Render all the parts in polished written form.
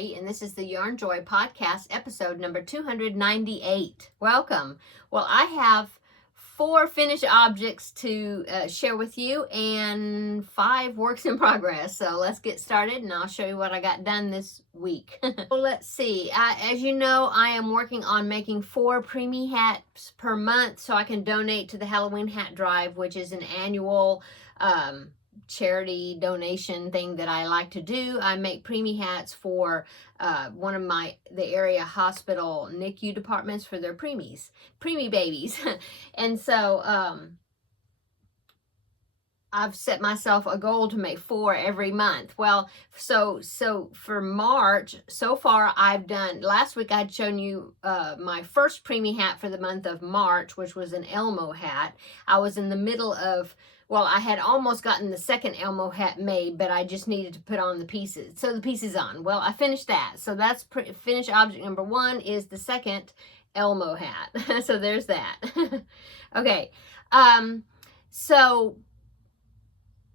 Terri, and this is the Yarn Joy podcast, episode number 298. Welcome. Well, I have 4 finished objects to share with you and 5 works in progress. So let's get started and I'll show you what I got done this week. Well, let's see. As you know, I am working on making 4 preemie hats per month so I can donate to the Halloween hat drive, which is an annual charity donation thing that I like to do. I make preemie hats for one of the area hospital NICU departments for their preemie babies. And so I've set myself a goal to make 4 every month. Well, so for March, so far I've done, last week I'd shown you my first preemie hat for the month of March, which was an Elmo hat. I was in the middle of, well, I had almost gotten the second Elmo hat made, but I just needed to put on the pieces. So the pieces on. Well, I finished that. So that's finished object number 1 is the second Elmo hat. So there's that. Okay. So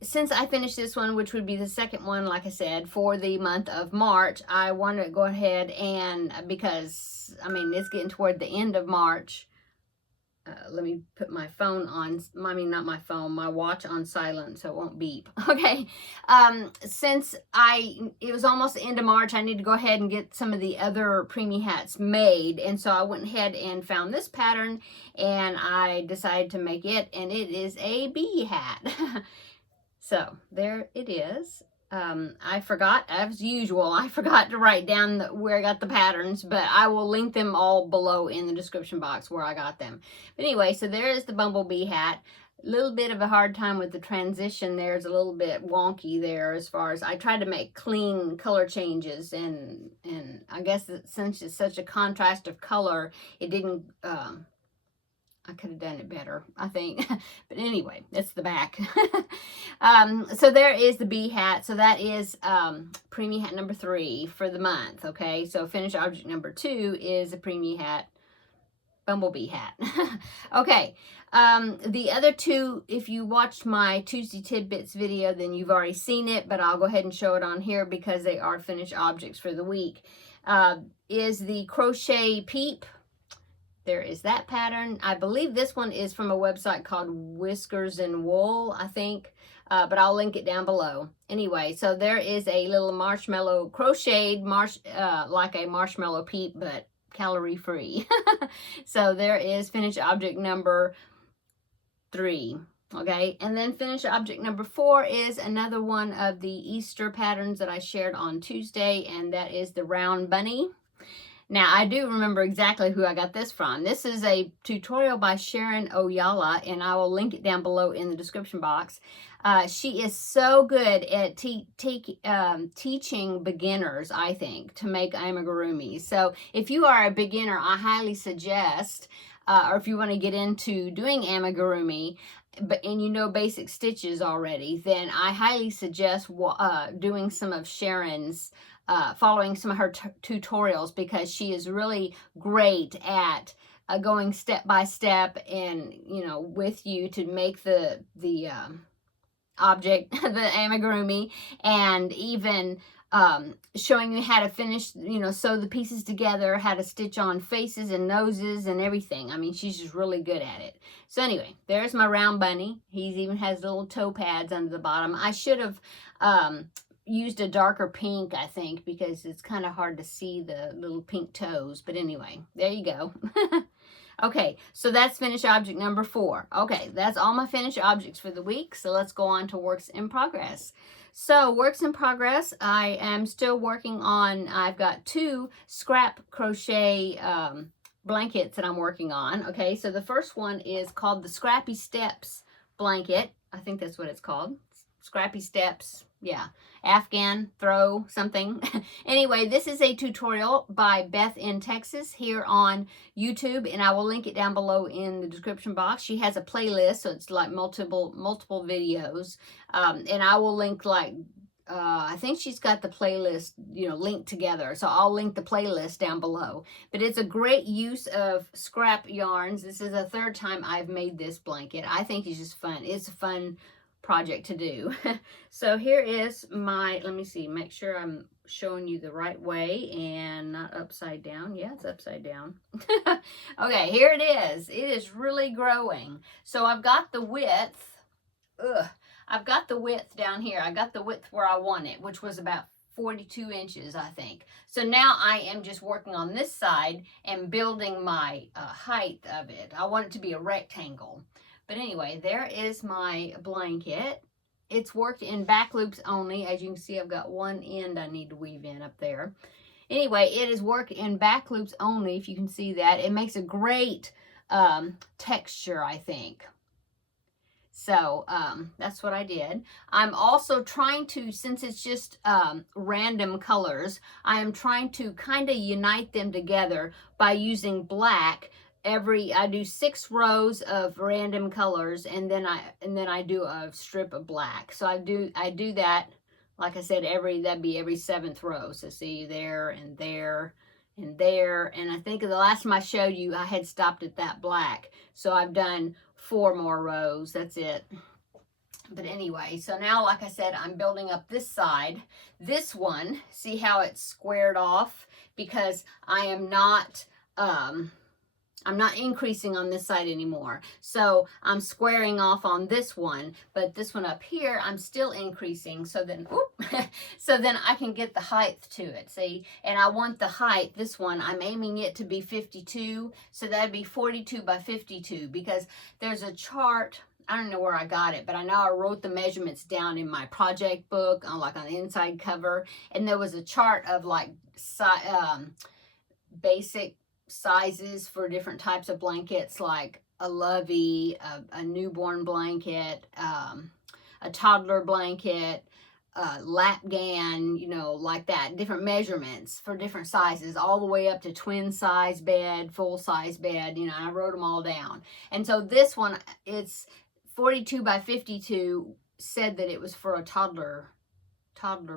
since I finished this one, which would be the second one, like I said, for the month of March, I want to go ahead and, because, I mean, it's getting toward the end of March. Let me put my phone on, I mean, not my phone, my watch on silent so it won't beep. Okay. Since it was almost the end of March, I need to go ahead and get some of the other preemie hats made. And so I went ahead and found this pattern and I decided to make it, and it is a bee hat. So there it is. I forgot, as usual, I forgot to write down where I got the patterns, but I will link them all below in the description box where I got them. But anyway, so there is the bumblebee hat. A little bit of a hard time with the transition. There's a little bit wonky there as far as I tried to make clean color changes, and I guess since it's such a contrast of color, it didn't, I could have done it better, I think. But anyway, that's the back. So there is the bee hat. So that is preemie hat number 3 for the month. Okay, so finished object number 2 is a preemie hat, bumblebee hat. Okay, the other 2, if you watched my Tuesday Tidbits video, then you've already seen it, but I'll go ahead and show it on here because they are finished objects for the week. Is the crochet peep. There is that pattern. I believe this one is from a website called Whiskers and Wool, I think, but I'll link it down below. Anyway, so there is a little marshmallow crocheted, like a marshmallow peep, but calorie free. So there is finished object number 3. Okay, and then finished object number 4 is another one of the Easter patterns that I shared on Tuesday, and that is the round bunny. Now, I do remember exactly who I got this from. This is a tutorial by Sharon Oyala, and I will link it down below in the description box. She is so good at teaching beginners, I think, to make amigurumis. So if you are a beginner, I highly suggest, or if you want to get into doing amigurumi, and you know basic stitches already, then I highly suggest doing some of Sharon's following some of her tutorials, because she is really great at going step by step and, you know, with you to make the object, the amigurumi, and even showing you how to finish, you know, sew the pieces together, how to stitch on faces and noses and everything. I mean, she's just really good at it. So anyway, there's my round bunny. He even has little toe pads under the bottom. I should have used a darker pink, I think, because it's kind of hard to see the little pink toes. But anyway, there you go. Okay, so that's finished object number 4. Okay, that's all my finished objects for the week. So let's go on to works in progress. So works in progress, I am still working on, I've got 2 scrap crochet blankets that I'm working on. Okay, so the first one is called the Scrappy Steps blanket. I think that's what it's called. Scrappy Steps, yeah, Afghan throw something. Anyway, this is a tutorial by Beth in Texas here on YouTube, and I will link it down below in the description box. She has a playlist, so it's like multiple videos, and I will link, like, I think she's got the playlist, you know, linked together, so I'll link the playlist down below. But it's a great use of scrap yarns. This is the 3rd time I've made this blanket. I think it's just fun. It's a fun project to do. So here is my, let me see, make sure I'm showing you the right way and not upside down. Yeah, it's upside down. Okay, here it is. It is really growing. So I've got the width. I've got the width down here. I got the width where I want it, which was about 42 inches, I think. So now I am just working on this side and building my height of it. I want it to be a rectangle. But anyway, there is my blanket. It's worked in back loops only. As you can see, I've got one end I need to weave in up there. Anyway, it is worked in back loops only, if you can see that. It makes a great texture, I think. So that's what I did. I'm also trying to, since it's just random colors, I am trying to kind of unite them together by using black. I do 6 rows of random colors, and then I do a strip of black. So I do that, like I said, that'd be every 7th row. So see, there and there and there. And I think the last time I showed you, I had stopped at that black. So I've done 4 more rows. That's it. But anyway, so now, like I said, I'm building up this side. This one, see how it's squared off? Because I am not increasing on this side anymore. So I'm squaring off on this one, but this one up here, I'm still increasing. So then, so then I can get the height to it, see? And I want the height, this one, I'm aiming it to be 52. So that'd be 42 by 52, because there's a chart. I don't know where I got it, but I know I wrote the measurements down in my project book, like on the inside cover. And there was a chart of like basic sizes for different types of blankets, like a lovey, a newborn blanket, a toddler blanket, lapgan, you know, like that, different measurements for different sizes, all the way up to twin size bed, full size bed, you know, I wrote them all down. And so this one, it's 42 by 52, said that it was for a toddler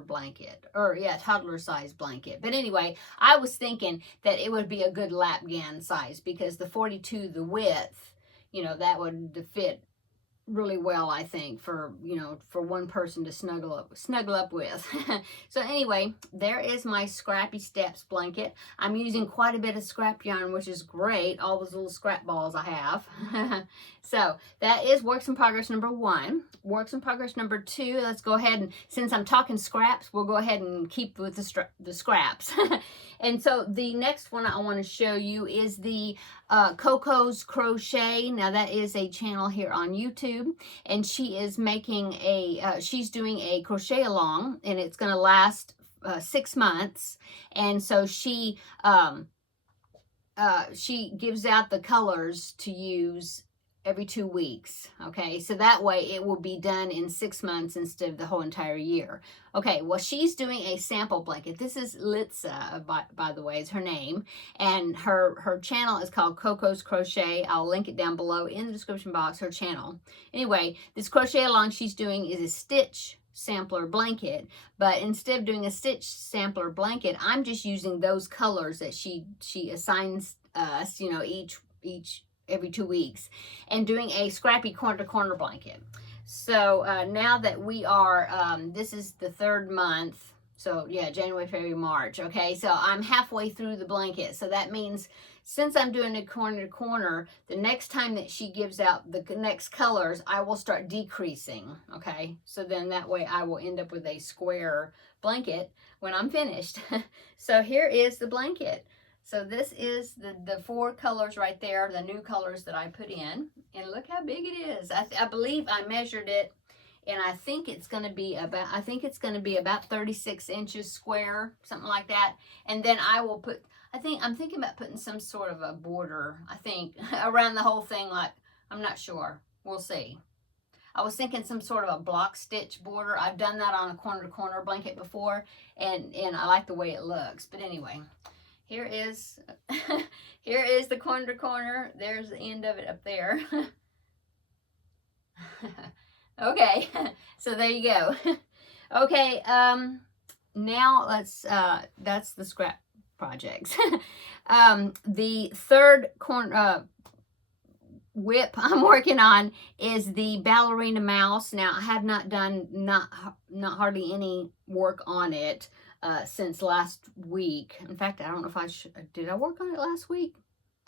blanket, or yeah, toddler size blanket. But anyway, I was thinking that it would be a good lapgan size, because the 42, the width, you know, that would fit really well, I think, for, you know, for one person to snuggle up with. So anyway, there is my Scrappy Steps blanket. I'm using quite a bit of scrap yarn, which is great, all those little scrap balls I have. So that is works in progress number 1. Works in progress number 2, let's go ahead and, since I'm talking scraps, we'll go ahead and keep with the scraps. And so the next one I want to show you is the Coco's Crochet. Now that is a channel here on YouTube, and she is making she's doing a crochet along, and it's going to last 6 months. And so she gives out the colors to use every 2 weeks. Okay, so that way it will be done in 6 months instead of the whole entire year. Okay, well, she's doing a sample blanket. This is Litza, by the way, is her name, and her channel is called Coco's Crochet. I'll link it down below in the description box, her channel. Anyway, this crochet along she's doing is a stitch sampler blanket, but instead of doing a stitch sampler blanket, I'm just using those colors that she assigns us, you know, every 2 weeks, and doing a scrappy corner-to-corner blanket. So now that we are, this is the 3rd month, so yeah, January, February, March, okay, so I'm halfway through the blanket. So that means, since I'm doing a corner-to-corner, the next time that she gives out the next colors, I will start decreasing, okay? So then that way I will end up with a square blanket when I'm finished. So here is the blanket. So this is the 4 colors right there, the new colors that I put in. And look how big it is. I believe I measured it, and I think it's going to be about 36 inches square, something like that. And then I will put, I'm thinking about putting some sort of a border, I think, around the whole thing. Like, I'm not sure. We'll see. I was thinking some sort of a block stitch border. I've done that on a corner-to-corner blanket before, and I like the way it looks. But anyway, here is the corner-to-corner. There's the end of it up there. Okay, so there you go. Okay, now let's, that's the scrap projects. The 3rd whip I'm working on is the ballerina mouse. Now I have not done not hardly any work on it. since last week. In fact, I don't know if did I work on it last week?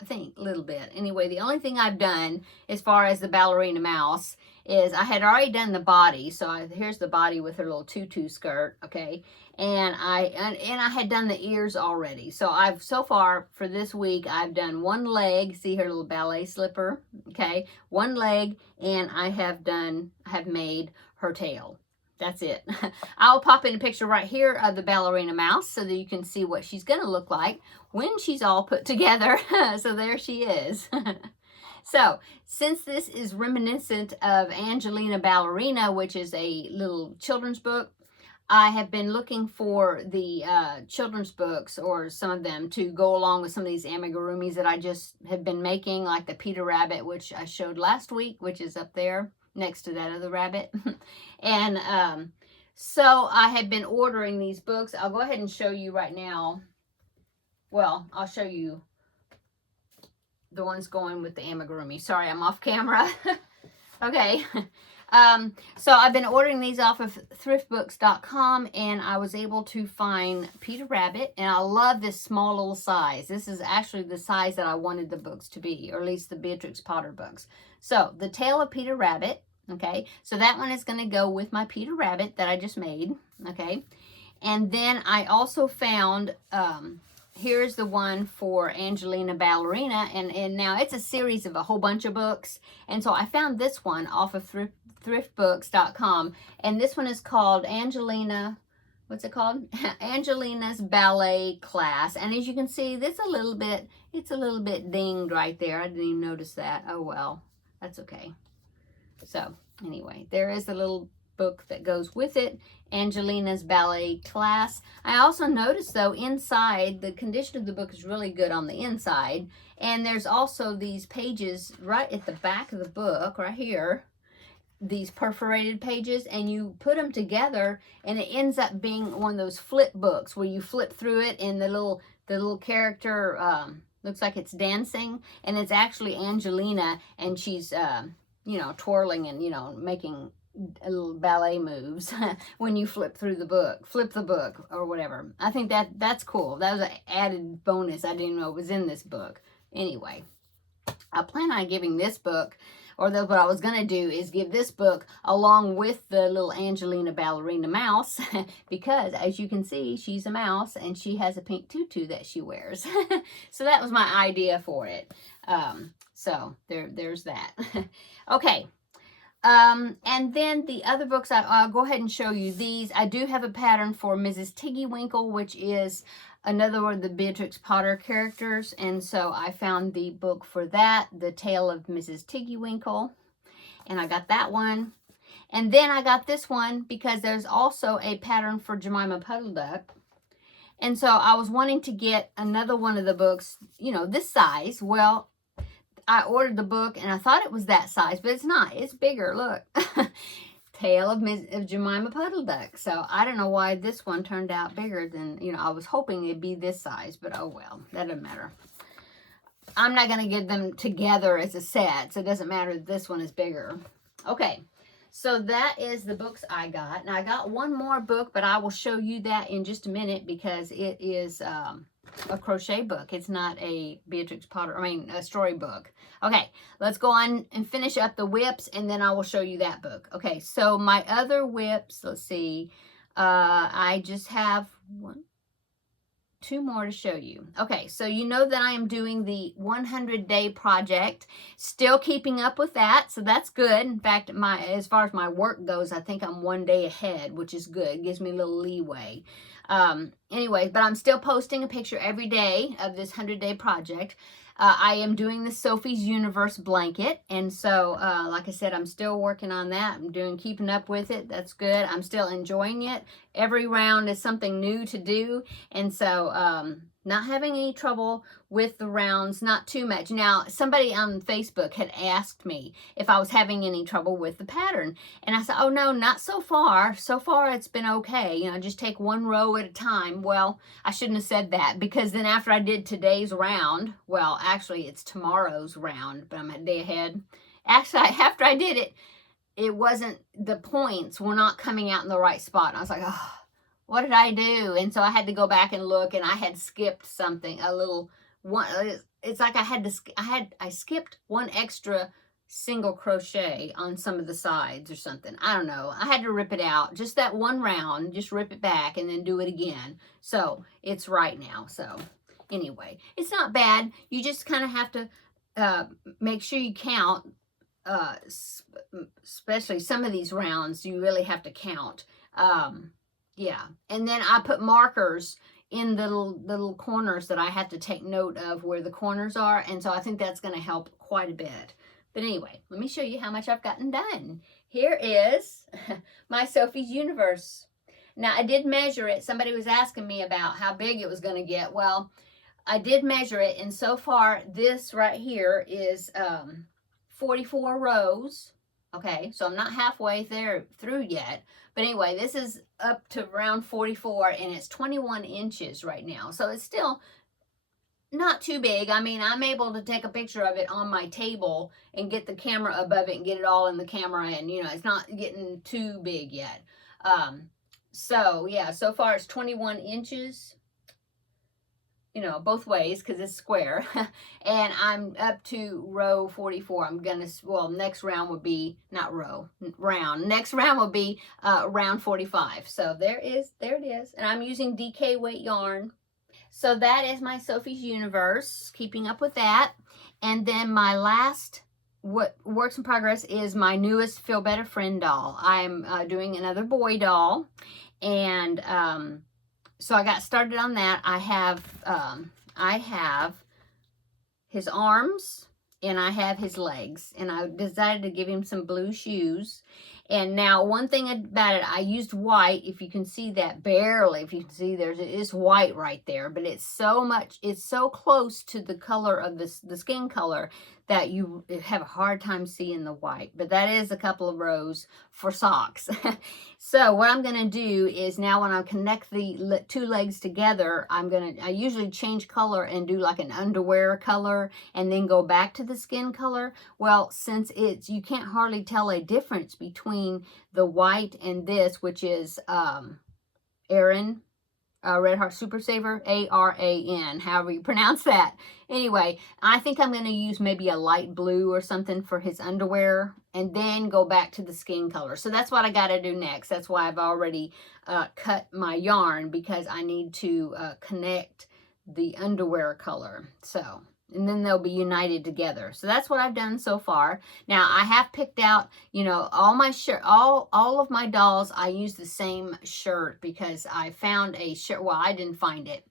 I think a little bit. Anyway, the only thing I've done as far as the ballerina mouse is I had already done the body. So here's the body with her little tutu skirt, okay? And I had done the ears already. So so far for this week, I've done one leg. See her little ballet slipper, okay? One leg, and I have made her tail. That's it. I'll pop in a picture right here of the ballerina mouse so that you can see what she's going to look like when she's all put together. So there she is. So since this is reminiscent of Angelina Ballerina, which is a little children's book, I have been looking for the children's books, or some of them, to go along with some of these amigurumis that I just have been making, like the Peter Rabbit, which I showed last week, which is up there next to that other rabbit. And so I had been ordering these books. I'll go ahead and show you right now. Well, I'll show you the ones going with the amigurumi. Sorry, I'm off camera. Okay. So I've been ordering these off of thriftbooks.com, and I was able to find Peter Rabbit, and I love this small little size. This is actually the size that I wanted the books to be, or at least the Beatrix Potter books. So the Tale of Peter Rabbit, okay, so that one is going to go with my Peter Rabbit that I just made, okay. And then I also found, here's the one for Angelina Ballerina, and now it's a series of a whole bunch of books, and so I found this one off of thriftbooks.com, and this one is called Angelina, what's it called? Angelina's Ballet Class. And as you can see, it's a little bit dinged right there. I didn't even notice that. Oh well, that's okay. So anyway, there is a little book that goes with it, Angelina's Ballet Class. I also noticed, though, inside, the condition of the book is really good on the inside, and there's also these pages right at the back of the book right here, these perforated pages, and you put them together and it ends up being one of those flip books where you flip through it and the little character looks like it's dancing, and it's actually Angelina, and she's you know, twirling and, you know, making little ballet moves when you flip the book or whatever. I think that's cool. That was an added bonus. I didn't know it was in this book. Anyway, I plan on giving this book, or what I was going to do is give this book along with the little Angelina Ballerina mouse, because as you can see, she's a mouse and she has a pink tutu that she wears. So that was my idea for it. So there's that. Okay. And then the other books, I'll go ahead and show you these. I do have a pattern for Mrs. Tiggywinkle, which is another one of the Beatrix Potter characters. And so I found the book for that, The Tale of Mrs. Tiggywinkle. And I got that one. And then I got this one because there's also a pattern for Jemima Puddle Duck. And so I was wanting to get another one of the books, you know, this size. Well, I ordered the book and I thought it was that size, but it's not. It's bigger. Look. Tale of Jemima Puddle Duck. So I don't know why this one turned out bigger than, you know, I was hoping it'd be this size, but oh well, that doesn't matter. I'm not going to get them together as a set, so it doesn't matter that this one is bigger. Okay, so that is the books I got. Now I got one more book, but I will show you that in just a minute because it is a crochet book. It's not a Beatrix Potter, a storybook. Okay, let's go on and finish up the whips, and then I will show you that book. Okay, so my other whips, let's see, I just have two more to show you. Okay, so you know that I am doing the 100-day project, still keeping up with that, so that's good. In fact, as far as my work goes, I think I'm 1 day ahead, which is good. It gives me a little leeway. Anyways, but I'm still posting a picture every day of this 100-day project. I am doing the Sophies Universe blanket, and so like I said, I'm still working on that. I'm keeping up with it. That's good. I'm still enjoying it. Every round is something new to do, and so not having any trouble with the rounds, not too much. Now, somebody on Facebook had asked me if I was having any trouble with the pattern, and I said, oh no, not so far. So far it's been okay, you know, just take one row at a time. Well, I shouldn't have said that, because then after I did today's round, well, actually it's tomorrow's round, but I'm a day ahead. Actually, after I did it, it wasn't, the points were not coming out in the right spot, and I was like, oh, what did I do? And so I had to go back and look, and I had skipped something, a little one. It's like I skipped one extra single crochet on some of the sides or something. I don't know. I had to rip it out. Just that one round, just rip it back and then do it again. So it's right now. So anyway, it's not bad. You just kind of have to make sure you count, especially some of these rounds, you really have to count. Yeah. And then I put markers in the little corners that I have to take note of where the corners are. And so I think that's going to help quite a bit. But anyway, let me show you how much I've gotten done. Here is my Sophies Universe. Now, I did measure it. Somebody was asking me about how big it was going to get. Well, I did measure it, and so far, this right here is 44 rows. Okay, so I'm not halfway through yet. But anyway, this is up to around 44, and it's 21 inches right now. So it's still not too big. I mean, I'm able to take a picture of it on my table and get the camera above it and get it all in the camera, and you know, it's not getting too big yet. So yeah, so far it's 21 inches, you know, both ways because it's square. And I'm up to row 44. I'm gonna, well, next round would be, not row, round. Next round will be round 45. So there it is. And I'm using DK weight yarn. So that is my Sophies Universe, keeping up with that. And then my last works in progress is my newest Feel Better Friend doll. I'm doing another boy doll. And so I got started on that. I have his arms and I have his legs. And I decided to give him some blue shoes. And now one thing about it, I used white. If you can see that, barely, if you can see, it is white right there. But it's so close to the color of the skin color that you have a hard time seeing the white. But that is a couple of rows for socks. So what I'm going to do is now when I connect the two legs together, I usually change color and do like an underwear color and then go back to the skin color. Well, since you can't hardly tell a difference between the white and this, which is Aran, Red Heart Super Saver, A-R-A-N, however you pronounce that. Anyway, I think I'm going to use maybe a light blue or something for his underwear and then go back to the skin color. So that's what I got to do next. That's why I've already cut my yarn, because I need to connect the underwear color. So, and then they'll be united together. So that's what I've done so far. Now I have picked out, you know, all my all of my dolls. I use the same shirt because I found a shirt. Well, I didn't find it.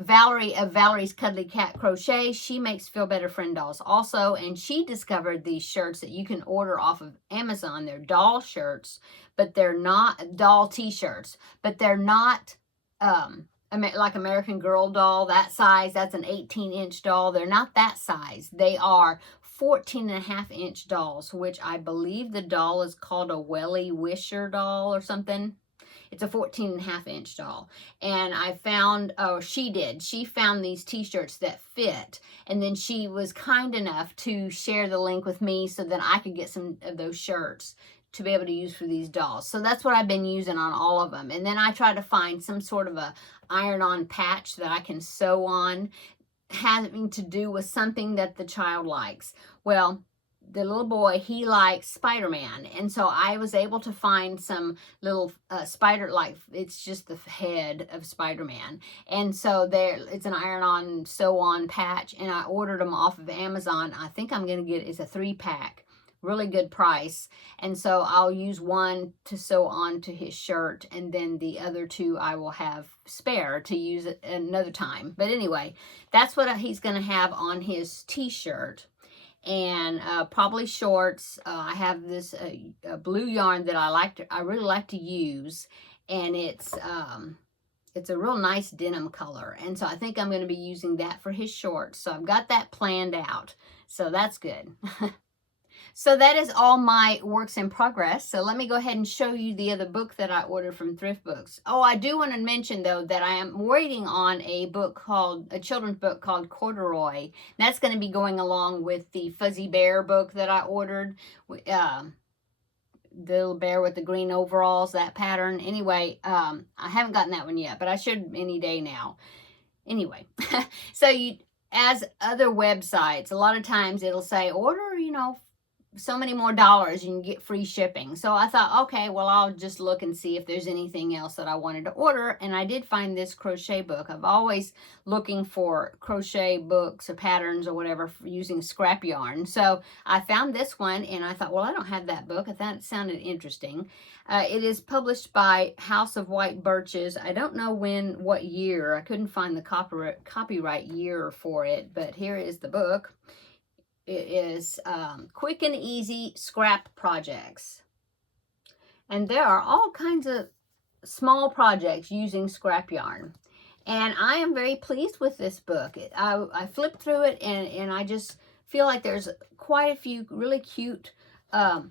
Valerie of Valerie's Cuddly Cat Crochet, she makes Feel Better Friend dolls also, and she discovered these shirts that you can order off of Amazon. They're doll shirts, but they're not doll t-shirts, but they're not like American Girl doll, that size. That's an 18-inch doll. They're not that size. They are 14.5-inch dolls, which I believe the doll is called a Welly Wisher doll or something. It's a 14.5-inch doll. And I found, she found these t-shirts that fit. And then she was kind enough to share the link with me so that I could get some of those shirts to be able to use for these dolls. So that's what I've been using on all of them. And then I try to find some sort of a iron-on patch that I can sew on, having to do with something that the child likes. Well, the little boy, he likes Spider-Man, and so I was able to find some little spider, like it's just the head of Spider-Man, and so it's an iron-on sew-on patch, and I ordered them off of Amazon. I think I'm gonna get, it's a 3-pack, really good price, and so I'll use one to sew onto his shirt, and then the other 2 I will have spare to use it another time. But anyway, that's what he's gonna have on his t-shirt. And probably shorts. I have this blue yarn that I really like to use, and it's a real nice denim color, and so I think I'm going to be using that for his shorts. So I've got that planned out, so that's good. So that is all my works in progress. So let me go ahead and show you the other book that I ordered from Thrift Books. Oh, I do want to mention, though, that I am waiting on a children's book called Corduroy. That's going to be going along with the Fuzzy Bear book that I ordered. little bear with the green overalls, that pattern. Anyway, I haven't gotten that one yet, but I should any day now. Anyway, so as other websites, a lot of times it'll say order, you know, so many more dollars, you can get free shipping. So I thought, okay, well, I'll just look and see if there's anything else that I wanted to order. And I did find this crochet book. I'm always looking for crochet books or patterns or whatever for using scrap yarn. So I found this one and I thought, well, I don't have that book. I thought it sounded interesting. It is published by House of White Birches. I don't know what year. I couldn't find the copyright year for it, but here is the book. It is Quick and Easy Scrap Projects. And there are all kinds of small projects using scrap yarn. And I am very pleased with this book. I flipped through it and I just feel like there's quite a few really cute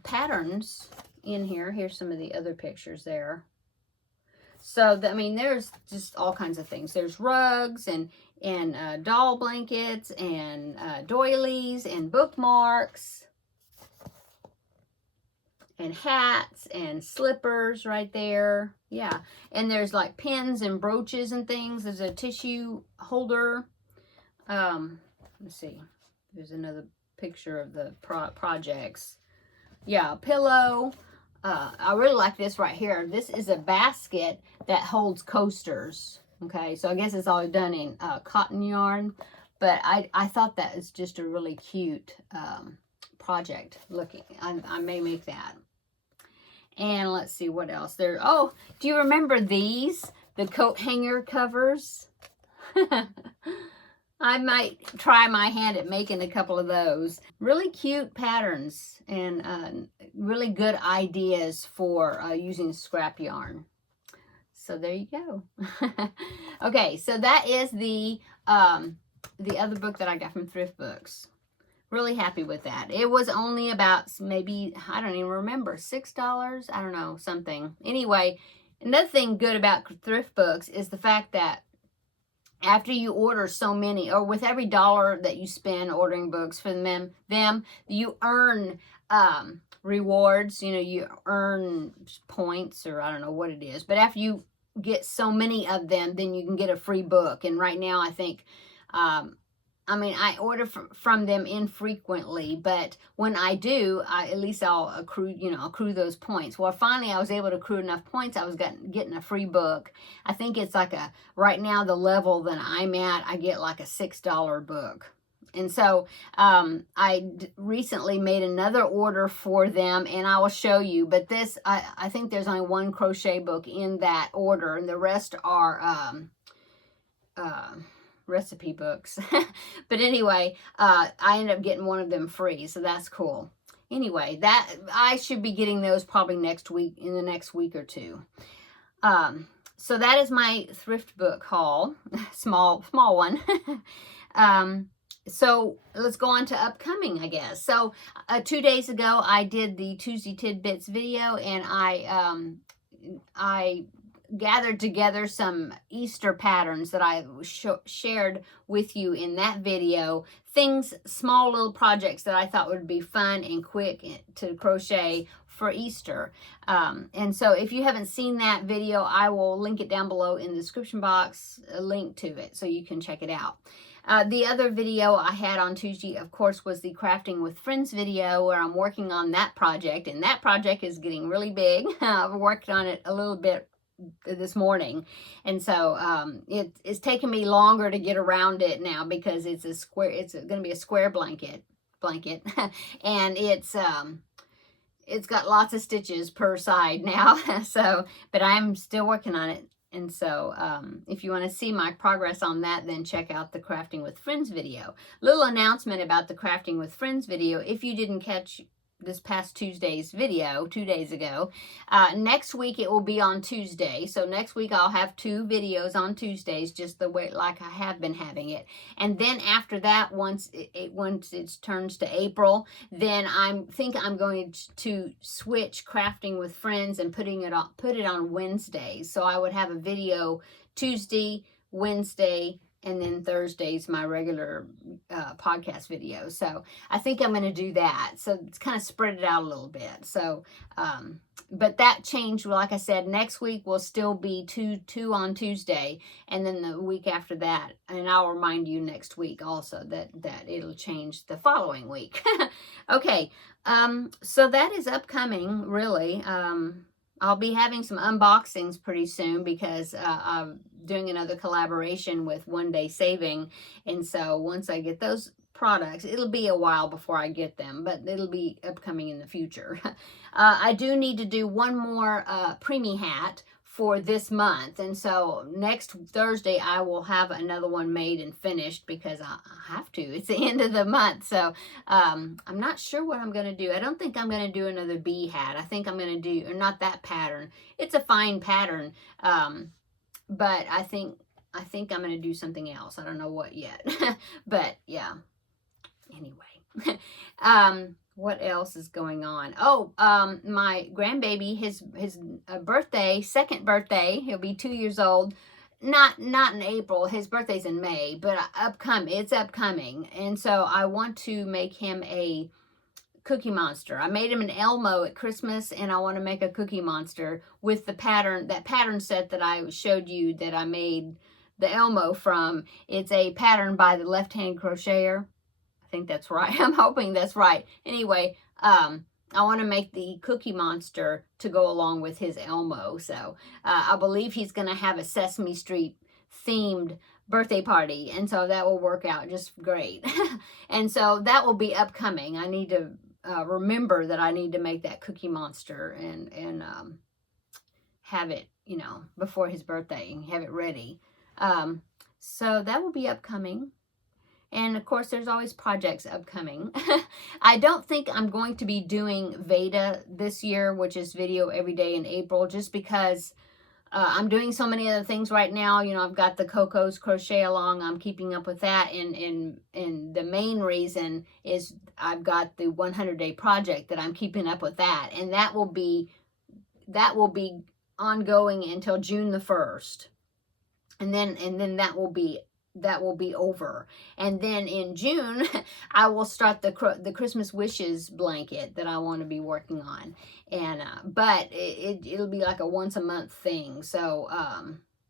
patterns in here. Here's some of the other pictures there. So, I mean, there's just all kinds of things. There's rugs and doll blankets and doilies and bookmarks and hats and slippers right there. Yeah, and there's like pins and brooches and things. There's a tissue holder. Let's see. There's another picture of the projects. Yeah, a pillow. I really like this right here. This is a basket that holds coasters. Okay, so I guess it's all done in cotton yarn, but I thought that is just a really cute project looking. I may make that. And let's see what else there. Oh, do you remember these? The coat hanger covers? I might try my hand at making a couple of those. Really cute patterns and really good ideas for using scrap yarn. So there you go. Okay, so that is the other book that I got from Thrift Books. Really happy with that. It was only about maybe, I don't even remember, $6? I don't know, something. Anyway, another thing good about Thrift Books is the fact that after you order so many, or with every dollar that you spend ordering books from them, you earn rewards. You know, you earn points, or I don't know what it is. But after you get so many of them, then you can get a free book. And right now, I think, I mean, I order from them infrequently, but when I do, at least I'll accrue those points. Well, finally, I was able to accrue enough points. I was getting a free book. I think it's like right now, the level that I'm at, I get like a $6 book. And so I recently made another order for them, and I will show you. But this, I think there's only one crochet book in that order, and the rest are recipe books. But anyway, I ended up getting one of them free, so that's cool. Anyway, that I should be getting those probably next week, in the next week or two. So that is my thrift book haul. small one. So let's go on to upcoming, I guess. So 2 days ago, I did the Tuesday Tidbits video, and I gathered together some Easter patterns that I shared with you in that video. Small little projects that I thought would be fun and quick to crochet for Easter. And so if you haven't seen that video, I will link it down below in the description box, a link to it, so you can check it out. The other video I had on Tuesday, of course, was the Crafting with Friends video, where I'm working on that project, and that project is getting really big. I've worked on it a little bit this morning, and so it's taken me longer to get around it now, because it's going to be a square blanket, and it's got lots of stitches per side now. So, but I'm still working on it. And so if you want to see my progress on that, then check out the Crafting with Friends video. Little announcement about the Crafting with Friends video. If you didn't catch this past Tuesday's video 2 days ago, next week it will be on Tuesday. So next week I'll have 2 videos on Tuesdays, just the way like I have been having it. And then after that, once it turns to April, then I think I'm going to switch Crafting with Friends and put it on Wednesdays. So I would have a video Tuesday, Wednesday, and then Thursday's my regular podcast video. So I think I'm going to do that. So it's kind of spread it out a little bit. So, but that changed. Like I said, next week will still be two on Tuesday, and then the week after that, and I'll remind you next week also that it'll change the following week. Okay, so that is upcoming, really. I'll be having some unboxings pretty soon because I'm doing another collaboration with One Day Saving. And so once I get those products, it'll be a while before I get them, but it'll be upcoming in the future. I do need to do one more preemie hat for this month. And so next Thursday, I will have another one made and finished because I have to. It's the end of the month. So I'm not sure what I'm going to do. I don't think I'm going to do another bee hat. I think I'm going to do, or not that pattern. It's a fine pattern. But I think I'm going to do something else. I don't know what yet. But yeah. Anyway. What else is going on? Oh, my grandbaby, his birthday, second birthday, he'll be 2 years old. Not in April. His birthday's in May, but it's upcoming. And so I want to make him a Cookie Monster. I made him an Elmo at Christmas, and I want to make a Cookie Monster with the pattern, that pattern set that I showed you that I made the Elmo from. It's a pattern by the Left Hand Crocheter. I think that's right. I'm hoping that's right. Anyway, I want to make the Cookie Monster to go along with his Elmo. So I believe he's going to have a Sesame Street themed birthday party. And so that will work out just great. And so that will be upcoming. I need to remember that I need to make that Cookie Monster and have it, you know, before his birthday, have it ready. So that will be upcoming. And of course, there's always projects upcoming. I don't think I'm going to be doing Veda this year, which is video every day in April, just because I'm doing so many other things right now. You know, I've got the Coco's Crochet Along. I'm keeping up with that. And the main reason is I've got the 100-day project that I'm keeping up with that. And that will be ongoing until June the 1st. And then that will be over. And then in June, I will start the Christmas Wishes blanket that I want to be working on. And but it'll be like a once a month thing. So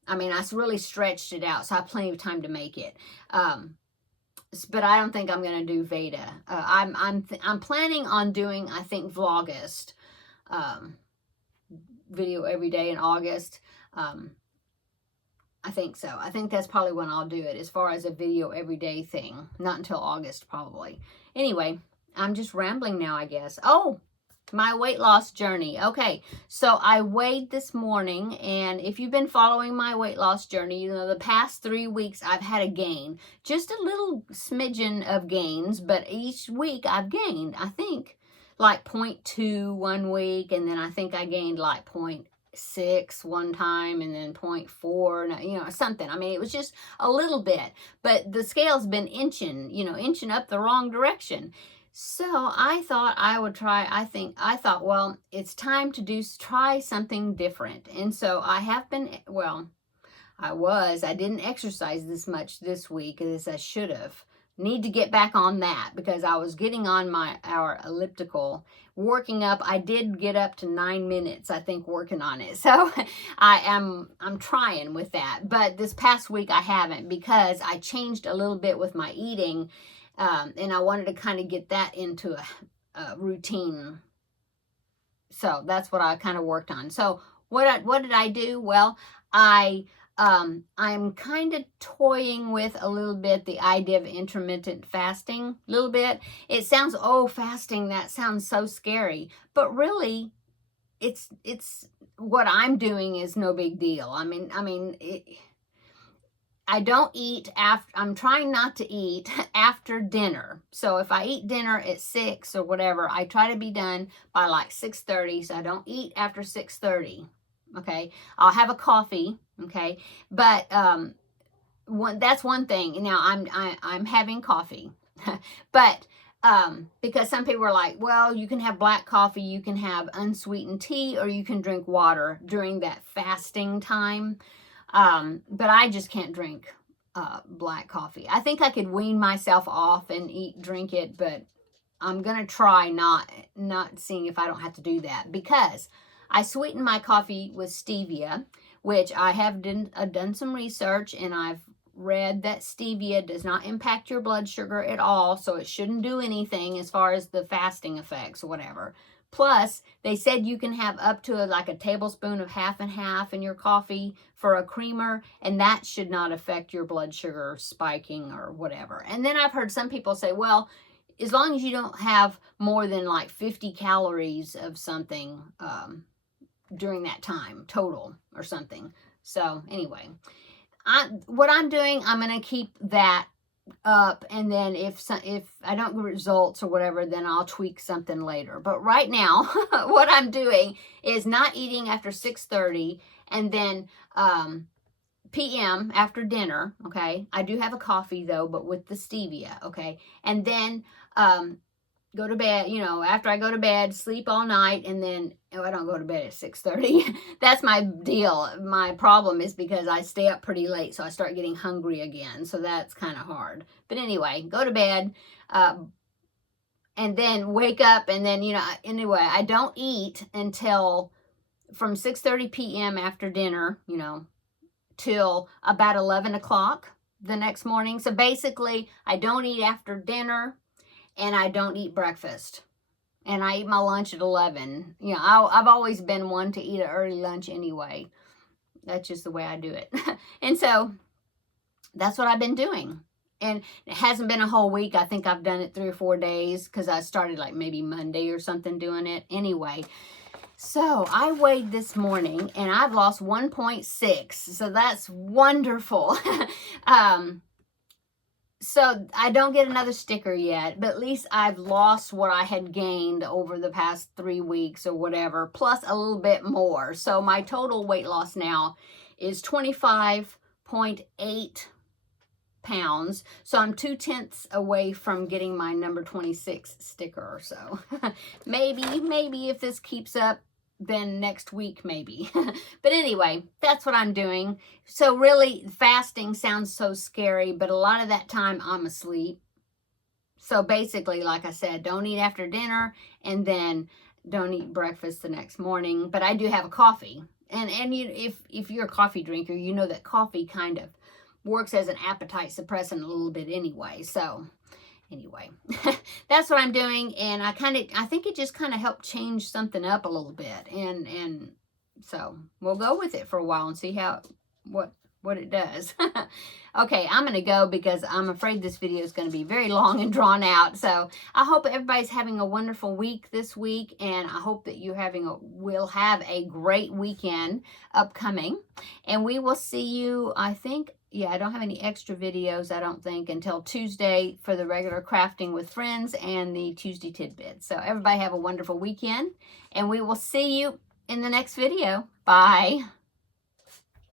I mean, I really stretched it out, so I have plenty of time to make it. But I don't think I'm gonna do Veda. I'm planning on doing, I think, Vlogust video every day in August. I think so. I think that's probably when I'll do it as far as a video everyday thing. Not until August, probably. Anyway, I'm just rambling now, I guess. Oh, my weight loss journey. Okay, so I weighed this morning, and if you've been following my weight loss journey, you know the past 3 weeks I've had a gain. Just a little smidgen of gains, but each week I've gained, I think, like 0.2 one week, and then I think I gained like 0.6 one time, and then 0.4, you know, something. I mean, it was just a little bit, but the scale's been inching up the wrong direction. So I thought I would try, I thought, well, it's time to try something different. And so I have been, well, I didn't exercise this much this week as I should have. Need to get back on that because I was getting on our elliptical, working up. I did get up to 9 minutes, I think, working on it. So I'm trying with that. But this past week I haven't because I changed a little bit with my eating, and I wanted to kind of get that into a routine. So that's what I kind of worked on. So what did I do? Well, I'm kind of toying with a little bit the idea of intermittent fasting, a little bit. It sounds, oh, fasting, that sounds so scary. But really, it's what I'm doing is no big deal. I don't eat after, I'm trying not to eat after dinner. So if I eat dinner at 6 or whatever, I try to be done by like 6:30. So I don't eat after 6:30. Okay, I'll have a coffee. Okay, but that's one thing. Now I'm having coffee, but because some people are like, well, you can have black coffee, you can have unsweetened tea, or you can drink water during that fasting time. But I just can't drink black coffee. I think I could wean myself off and drink it, but I'm going to try not seeing if I don't have to do that, because I sweeten my coffee with stevia, which I have done some research, and I've read that stevia does not impact your blood sugar at all, so it shouldn't do anything as far as the fasting effects or whatever. Plus, they said you can have up to like a tablespoon of half and half in your coffee for a creamer, and that should not affect your blood sugar spiking or whatever. And then I've heard some people say, well, as long as you don't have more than like 50 calories of something during that time total or something. So anyway, what I'm doing, I'm going to keep that up, and then if I don't get results or whatever, then I'll tweak something later. But right now, what I'm doing is not eating after 6:30, and then p.m. after dinner, okay? I do have a coffee though, but with the stevia, okay? And then go to bed, you know, after I go to bed, sleep all night, and then I don't go to bed at 6:30. That's my deal. My problem is because I stay up pretty late, so I start getting hungry again. So that's kind of hard. But anyway, go to bed, and then wake up, and then, you know, anyway, I don't eat until from 6:30 p.m. after dinner, you know, till about 11 o'clock the next morning. So basically, I don't eat after dinner, and I don't eat breakfast. And I eat my lunch at 11. You know, I've always been one to eat an early lunch anyway. That's just the way I do it. And so that's what I've been doing. And it hasn't been a whole week. I think I've done it 3 or 4 days, because I started like maybe Monday or something doing it. Anyway, so I weighed this morning, and I've lost 1.6. So that's wonderful. So I don't get another sticker yet, but at least I've lost what I had gained over the past 3 weeks or whatever, plus a little bit more. So my total weight loss now is 25.8 pounds. So I'm 2/10 away from getting my number 26 sticker or so. maybe if this keeps up, then next week maybe. But anyway, that's what I'm doing. So really, fasting sounds so scary, but a lot of that time I'm asleep. So basically, like I said, don't eat after dinner, and then don't eat breakfast the next morning. But I do have a coffee. And you, if you're a coffee drinker, you know that coffee kind of works as an appetite suppressant a little bit anyway. So anyway, that's what I'm doing, and I think it just kind of helped change something up a little bit, and so we'll go with it for a while and see what it does. Okay, I'm going to go because I'm afraid this video is going to be very long and drawn out. So I hope everybody's having a wonderful week this week, and I hope that you will have a great weekend upcoming, and we will see you, I think. Yeah, I don't have any extra videos, I don't think, until Tuesday for the regular Crafting with Friends and the Tuesday Tidbits. So everybody have a wonderful weekend, and we will see you in the next video. Bye.